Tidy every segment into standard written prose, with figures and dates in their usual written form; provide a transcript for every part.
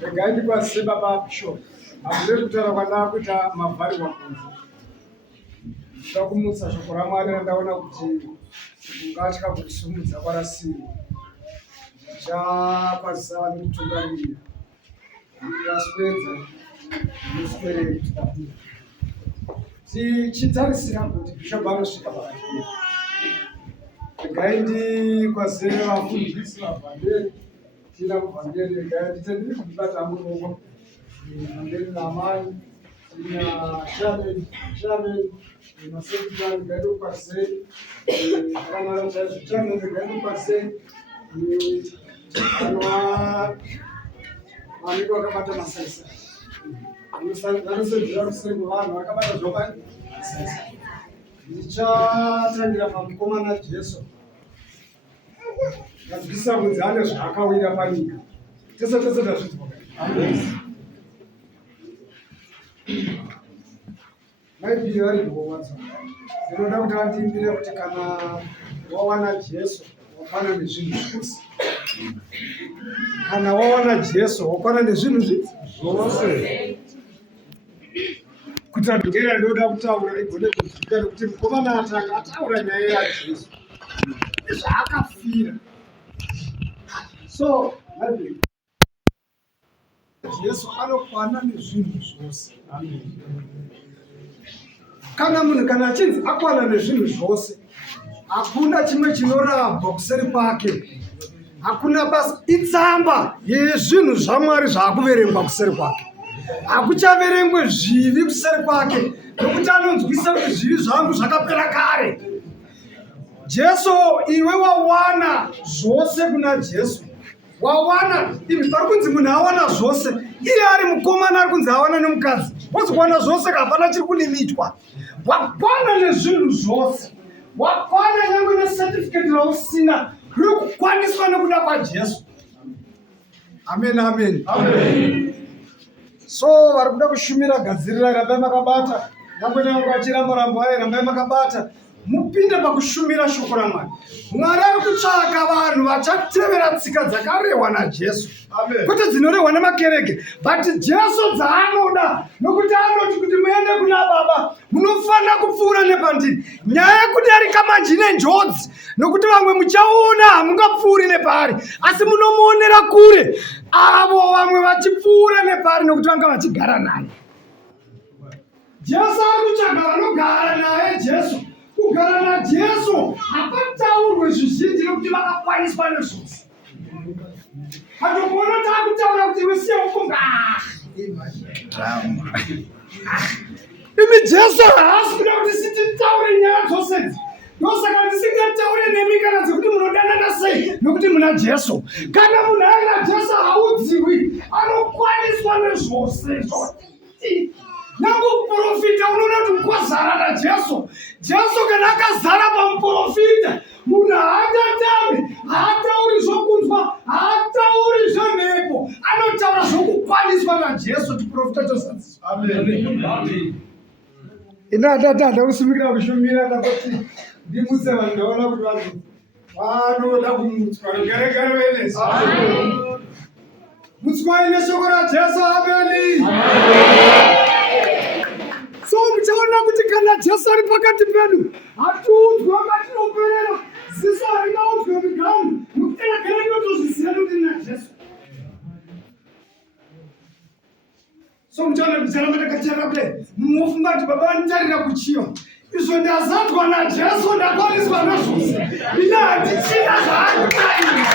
Regaindi kwase baba bishop. Abule kutara kwana kuita mavhari wakunzi. Ndakumutsa shoko raMwari randaona kuti ungatya kurisumudza kwarasiri. Chakwazisa nekutungamirira. Ndaswedza muswere kutapira. Tichitarisira kuti bishop anosvika pakati pedu. Regaindi kwase vafundisi vavhangeri. Tina kuvhangeri regaindi tendiri kubata muruoko. Vhangeri naAmai. Tina Shaman. Masekitari gaido kwase. Kana chairman gaido kwase. Vanhu vakabata masaisa. Vanosedzera rusengo vanhu vakabata zvoka masaisa. Ndichatangira pamukomana Jesu. Ngadzisa mudzane zvaakawira panyika. Tese tazvizwa. Amen. Maibhiri vari kuwawadza. Ndinoda kuti vandiimbire kuti kana wawana Jesu wakwana nezvinhu zvose. Kana wawana Jesu wakwana nezvinhu zvose. Kuti ndogera ndoda kutaura igone kuzvikana kuti mukomana atanga ataura nyaya yaJesu. Zvaakafira. So, Jesu anokwana nezvinhu zvose. Amen. Kana munhu kana achinzi akwana nezvinhu zvose, hakuna chimwe chinorambwa kuseri kwake. Hakuna basa itsamba yezvinhu zvaMwari zvaakuverengwa kuseri kwake. Hakuchaverengwe zvivi kuseri kwake, nokuti anonzwisa kuti zvivi zvangu zvakapera kare. Jesu, iwe wawana zvose kuna Jesu. Wawana, ivi pari kunzi munhu awana zvose, iye ari mukomana ari kunzi awana nemukadzi. Wozikuwana zvose kapana chiri kunimitwa. Wakwana nezvinhu zvose. Wakwana nyange necertificate rausina riri kukwaniswa nekuda kwaJesu. Amen, amen. Amen. So vari kuda kushumira gadzirira, rambai makabata. Nyange nyange achiramba rambo aye, rambai makabata. Mupinde pakushumira shoko raMwari. Mwari ari kutsvaka vanhu vachatevera tsika dzakarehwa naJesu. Kwete dzinorehwa nemakereke, but Jesu dzaanoda, nokuti anoti kuti muende kuna Baba munofanira kupfuura nepandiri. Nyaya yekuti ari kamanji nenjodzi, nokuti vamwe muchaona hamungapfuuri nepari, asi munomuonera kure. Avo vamwe vachipfuura nepari nokuti vanga vachigara naye. Jesu ari kutsvaga vanogara naye Jesu. Kugara naJesu hapataurwe zvizhinji nokuti vakakwaniswa nezvose. Hatokuona taakutaura kuti iwe siya kufunga. Imi Jesu haasi kuda kuti sititaure nyaya dzose idzi. Ndosaka ndisingataure nemi kana dzekuti munodanana sei, nokuti muna Jesu. Kana munhu aina Jesu haudziwi, anokwaniswa nezvose. Nangu muprofita unoona kuti kwazara naJesu. Jesu kana akazara pamuprofita, munhu haatatame, haatauri zvokunzwa, haatauri zvemhepo, anotaura zvokukwaniswa naJesu. Tiprofita tosadziswa. Amen. Ina atata kusumikira kushumira ndakuti ndimutse vanhu ndaona kuti vanhu vanoda kumutswa nogeregere wenesi. Mutswa ine shoko raJesu. Amen. So muchaona kuti kana Jesu ari pakati pedu, hatiudzwa matinoperera, ziso haringaudzwe migamu, nokuti kereke inotozviziva kuti naJesu. So muchaona kuti chana matakachara kudai, munofunga kuti Baba vanitarira kuchiva. Izvo ndazadzwa naJesu, ndakwaniswa nazvose. Ina hatichina zvaakutaira.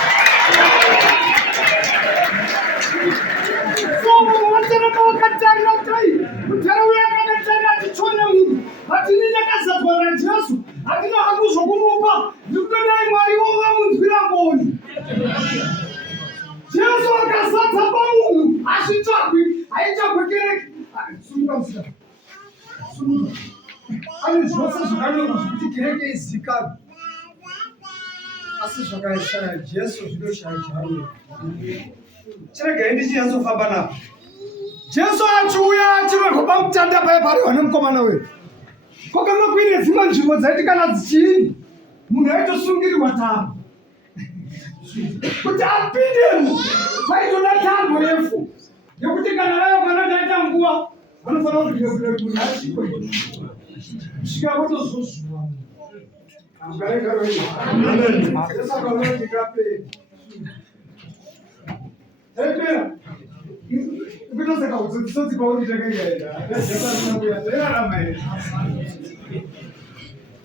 So munovatana mavakatarira kudai, mutaraunda yakatarira tichona munhu. Hatini ndakazadzwa naJesu, hatina hangu zvokumupa, ndikutodai Mwari vamunzwira ngoni. Jesu akazadza pamunhu, hazvitsvagwi, haitsvagwe kereke. Sumuka musika. Sumuka. Ane zvose zvakanyorwa zvokuti kereke izikanwe. Asi zvakaishaya Jesu zvinoshaya chaiwo. Chiregai ndichinyatsofamba napo. Jesu achiuya achiverwa pamutanda paya pariwa nemukomana wedu. Kwakanga kuine dzimwe nzvimbo dzaiti kana dzichini, munhu aitosungirirwa tambo. Kuti apindemo paitoda tambo refu. yekuti kana vaya vanotaita nguva vanofanira kuti kuti asikwe kusvika votozozuva saka unotikaperi epera kutosaka kudzidzodzi kwauri takaiyaita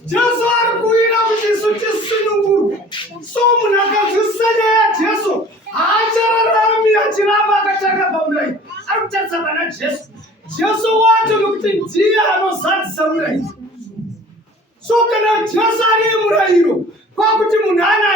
Jesu ari kuwira kuti isu tisunungurwe. So munhu akazwisisa nyaya yaJesu haachararami achiramba akatanga pamurayiro. Ari kutarisa pana Jesu. Jesu wacho nokuti ndiye anozadzisa murayiro. So kana Jesu ari murayiro kwakuti munhu ana